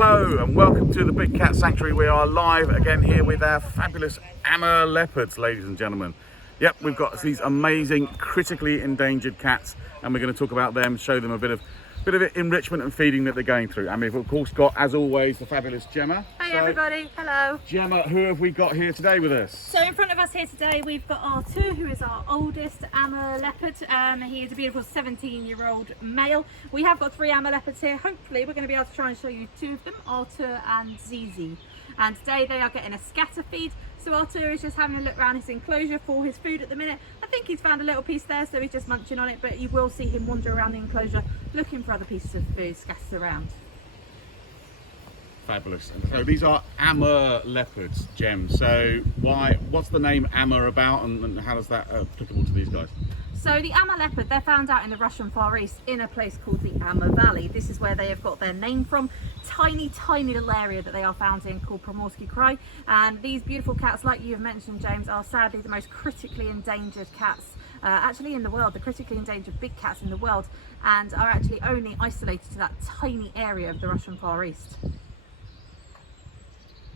Hello and welcome to the Big Cat Sanctuary. We are live again here with our fabulous Amur Leopards, ladies and gentlemen. Yep, we've got these amazing critically endangered cats and we're going to talk about them, show them a bit of enrichment and feeding that they're going through. And we've of course got, as always, the fabulous Gemma. Hi everybody, hello. Gemma, who have we got here today with us? So in front of us here today we've got Artur, who is our oldest Amur Leopard. He is a beautiful 17-year-old male. We have got 3 Amur Leopards here. Hopefully we're going to be able to try and show you 2 of them, Artur and Zizi. And today they are getting a scatter feed. So Artur is just having a look around his enclosure for his food at the minute. I think he's found a little piece there, so he's just munching on it, but you will see him wander around the enclosure looking for other pieces of food scattered around. Fabulous. And so these are Amur Leopards, Gem. So what's the name Amur about and how is that applicable to these guys? So the Amur Leopard, they're found out in the Russian Far East in a place called the Amur Valley. This is where they have got their name from. Tiny little area that they are found in called Primorsky Krai. And these beautiful cats, like you've mentioned, James, are sadly the most critically endangered cats actually in the world, the critically endangered big cats in the world, and are actually only isolated to that tiny area of the Russian Far East.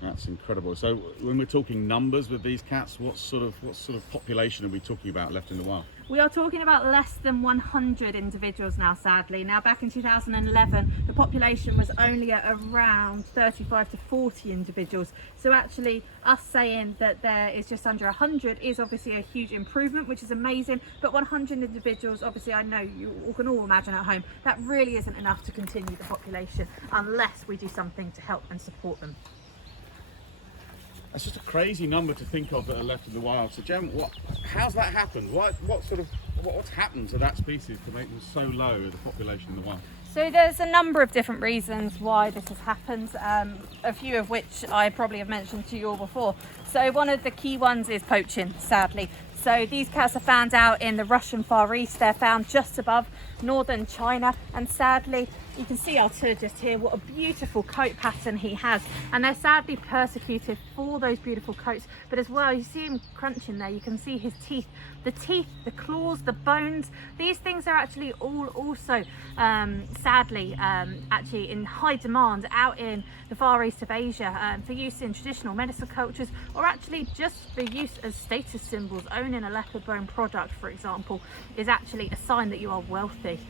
That's incredible. So when we're talking numbers with these cats, what sort of population are we talking about left in the wild? We are talking about less than 100 individuals now, sadly. Now, back in 2011, the population was only at around 35 to 40 individuals. So actually, us saying that there is just under 100 is obviously a huge improvement, which is amazing. But 100 individuals, obviously, I know you can all imagine at home, that really isn't enough to continue the population unless we do something to help and support them. That's just a crazy number to think of that are left in the wild. So Jem, how's that happened? What's happened to that species to make them so low, the population in the wild? So there's a number of different reasons why this has happened, a few of which I probably have mentioned to you all before. So one of the key ones is poaching, sadly. So these cats are found out in the Russian Far East. They're found just above northern China, and sadly you can see Artur just here, what a beautiful coat pattern he has, and they're sadly persecuted for those beautiful coats, but as well you see him crunching there, you can see his teeth, the claws, the bones. These things are actually all also sadly actually in high demand out in the Far East of Asia for use in traditional medicinal cultures, or actually just for use as status symbols. Owning a leopard bone product, for example, is actually a sign that you are wealthy.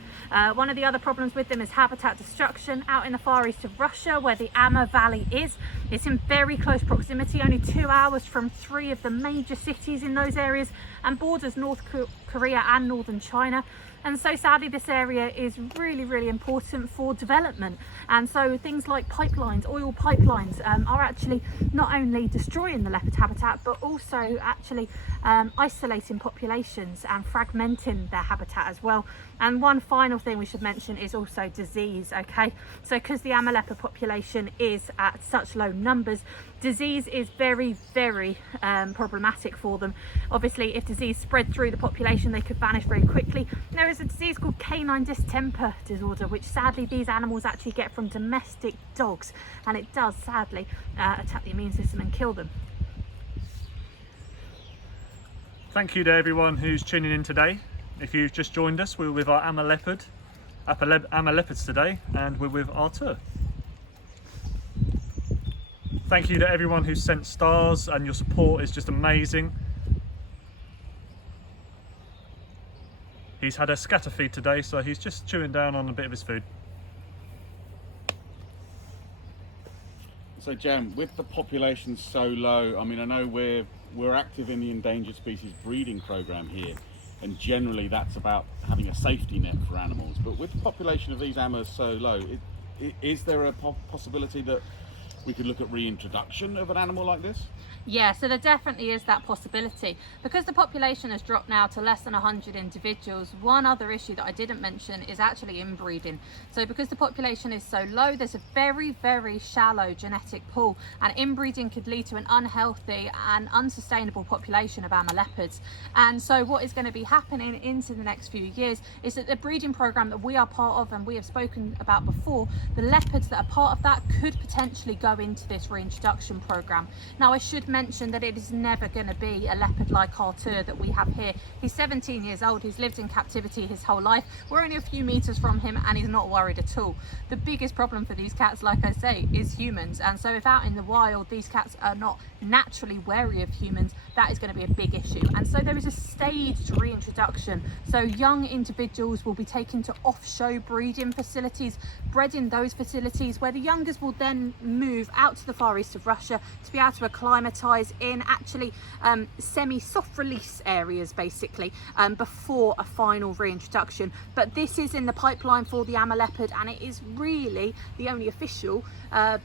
One of the other problems with them is habitat destruction. Out in the Far East of Russia, where the Amur Valley is, it's in very close proximity, only 2 hours from 3 of the major cities in those areas, and borders North Korea and northern China. And so sadly this area is really important for development, and so things like pipelines, oil pipelines are actually not only destroying the leopard habitat but also actually isolating populations and fragmenting their habitat as well. And one final thing we should mention is also disease. Okay, so because the Amur leopard population is at such low numbers, disease is very problematic for them. Obviously, if disease spread through the population, they could vanish very quickly. There is a disease called canine distemper disorder, which sadly these animals actually get from domestic dogs, and it does sadly attack the immune system and kill them. Thank you to everyone who's tuning in today. If you've just joined us, we're with our Amur Leopards today, and we're with Artur. Thank you to everyone who sent stars, and your support is just amazing. He's had a scatter feed today, so he's just chewing down on a bit of his food. So Jem, with the population so low, I mean, I know we're active in the endangered species breeding program here, and generally that's about having a safety net for animals, but with the population of these Amurs so low, is there a possibility that we could look at reintroduction of an animal like this? Yeah, so there definitely is that possibility. Because the population has dropped now to less than 100 individuals, one other issue that I didn't mention is actually inbreeding. So because the population is so low, there's a very shallow genetic pool, and inbreeding could lead to an unhealthy and unsustainable population of Amur leopards. And so what is going to be happening into the next few years is that the breeding program that we are part of and we have spoken about before, the leopards that are part of that could potentially go into this reintroduction program. Now, I should mention that it is never going to be a leopard like Artur that we have here. He's 17 years old, he's lived in captivity his whole life. We're only a few meters from him and he's not worried at all. The biggest problem for these cats, like I say, is humans. And so if out in the wild these cats are not naturally wary of humans, that is going to be a big issue. And so there is a staged reintroduction. So young individuals will be taken to off-show breeding facilities, bred in those facilities, where the youngers will then move out to the far east of Russia to be able to acclimatise in actually semi-soft release areas, basically, before a final reintroduction. But this is in the pipeline for the Amur Leopard, and it is really the only official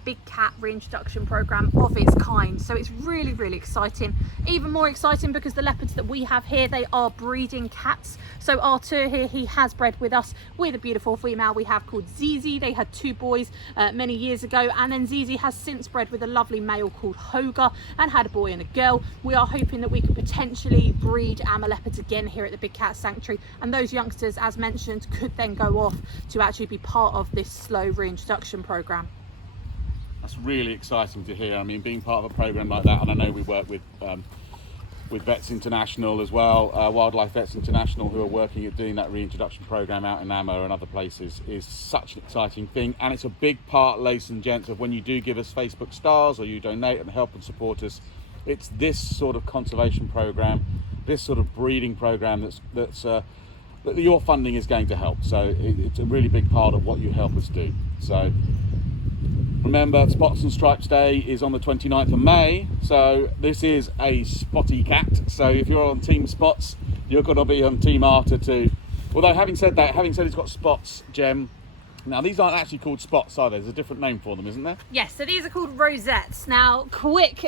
big cat reintroduction program of its kind. So it's really, really exciting. Even more exciting because the leopards that we have here, they are breeding cats. So Artur here, he has bred with us with a beautiful female we have called Zizi. They had 2 boys many years ago, and then Zizi has since bred with a lovely male called Hoga and had a boy and a girl. We are hoping that we could potentially breed Amur Leopards again here at the Big Cat Sanctuary, and those youngsters, as mentioned, could then go off to actually be part of this slow reintroduction program. That's really exciting to hear. I mean, being part of a program like that, and I know we work with Vets International as well, Wildlife Vets International, who are working at doing that reintroduction program out in Amur and other places, is such an exciting thing. And it's a big part, ladies and gents, of when you do give us Facebook stars or you donate and help and support us, it's this sort of conservation program, this sort of breeding program that your funding is going to help. So it's a really big part of what you help us do. So remember, Spots and Stripes Day is on the 29th of May, so this is a spotty cat. So if you're on Team Spots, you're going to be on Team Artur too. Although having said he's got spots, Gem, now these aren't actually called spots, are they? There's a different name for them, isn't there? Yes, so these are called rosettes. Now, quick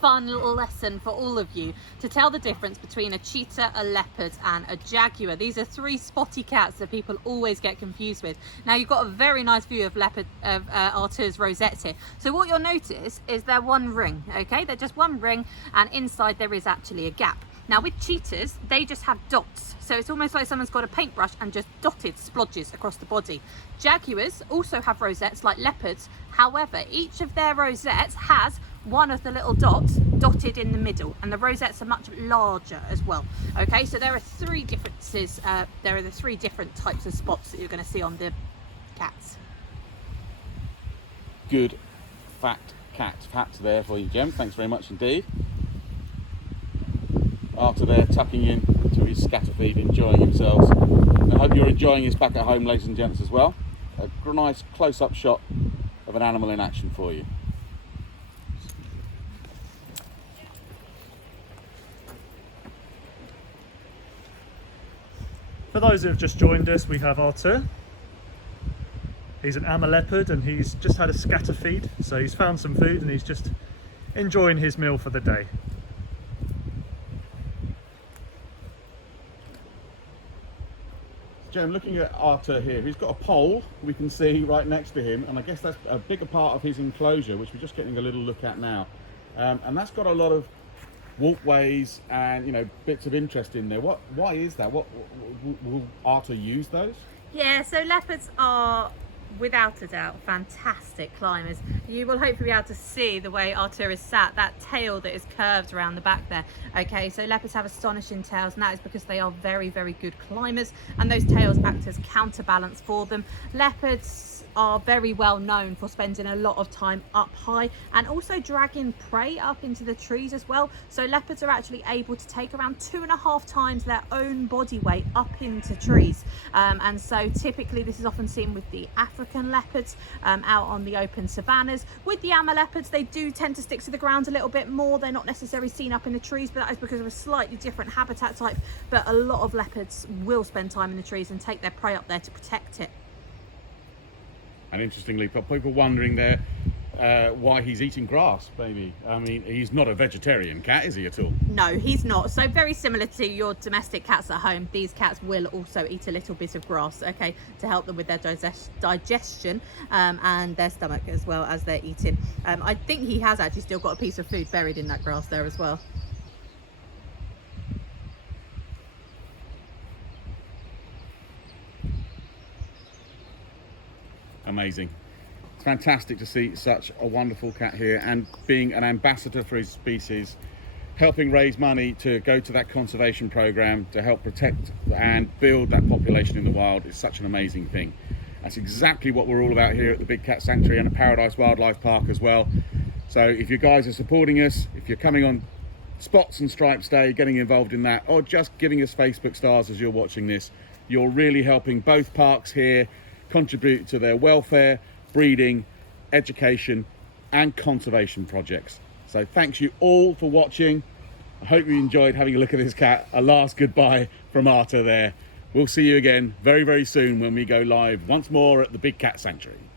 fun little lesson for all of you to tell the difference between a cheetah, a leopard and a jaguar. These are 3 spotty cats that people always get confused with. Now, you've got a very nice view of Artur's rosettes here. So what you'll notice is they're one ring, okay? They're just one ring, and inside there is actually a gap. Now with cheetahs, they just have dots. So it's almost like someone's got a paintbrush and just dotted splodges across the body. Jaguars also have rosettes like leopards. However, each of their rosettes has one of the little dots dotted in the middle, and the rosettes are much larger as well. Okay, so there are 3 differences. There are the 3 different types of spots that you're going to see on the cats. Good facts there for you, Gem. Thanks very much indeed. Artur there tucking in to his scatter feed, enjoying himself. I hope you're enjoying this back at home, ladies and gents, as well. A nice close-up shot of an animal in action for you. For those who have just joined us, we have Artur. He's an Amur Leopard and he's just had a scatter feed, so he's found some food and he's just enjoying his meal for the day. Jem, looking at Artur here, he's got a pole we can see right next to him, and I guess that's a bigger part of his enclosure, which we're just getting a little look at now. And that's got a lot of walkways and bits of interest in there. Why is that? Will Artur use those? Yeah, so leopards are without a doubt fantastic climbers. You will hopefully be able to see the way Artur is sat, that tail that is curved around the back there. Okay, so leopards have astonishing tails, and that is because they are very, very good climbers, and those tails act as counterbalance for them. Leopards are very well known for spending a lot of time up high and also dragging prey up into the trees as well. So leopards are actually able to take around 2.5 times their own body weight up into trees, and so typically this is often seen with the African leopards out on the open savannas. With the Amur leopards, they do tend to stick to the ground a little bit more. They're not necessarily seen up in the trees, but that is because of a slightly different habitat type. But a lot of leopards will spend time in the trees and take their prey up there to protect it. And interestingly, people wondering there why he's eating grass, maybe. I mean, he's not a vegetarian cat, is he at all? No, he's not. So very similar to your domestic cats at home, these cats will also eat a little bit of grass, okay, to help them with their digestion and their stomach as well as they're eating. I think he has actually still got a piece of food buried in that grass there as well. Amazing. It's fantastic to see such a wonderful cat here, and being an ambassador for his species, helping raise money to go to that conservation program to help protect and build that population in the wild is such an amazing thing. That's exactly what we're all about here at the Big Cat Sanctuary and at Paradise Wildlife Park as well. So if you guys are supporting us, if you're coming on Spots and Stripes Day, getting involved in that, or just giving us Facebook stars as you're watching this, you're really helping both parks here contribute to their welfare, breeding, education and conservation projects. So thanks you all for watching. I hope you enjoyed having a look at this cat. A last goodbye from Artur there. We'll see you again very, very soon when we go live once more at the Big Cat Sanctuary.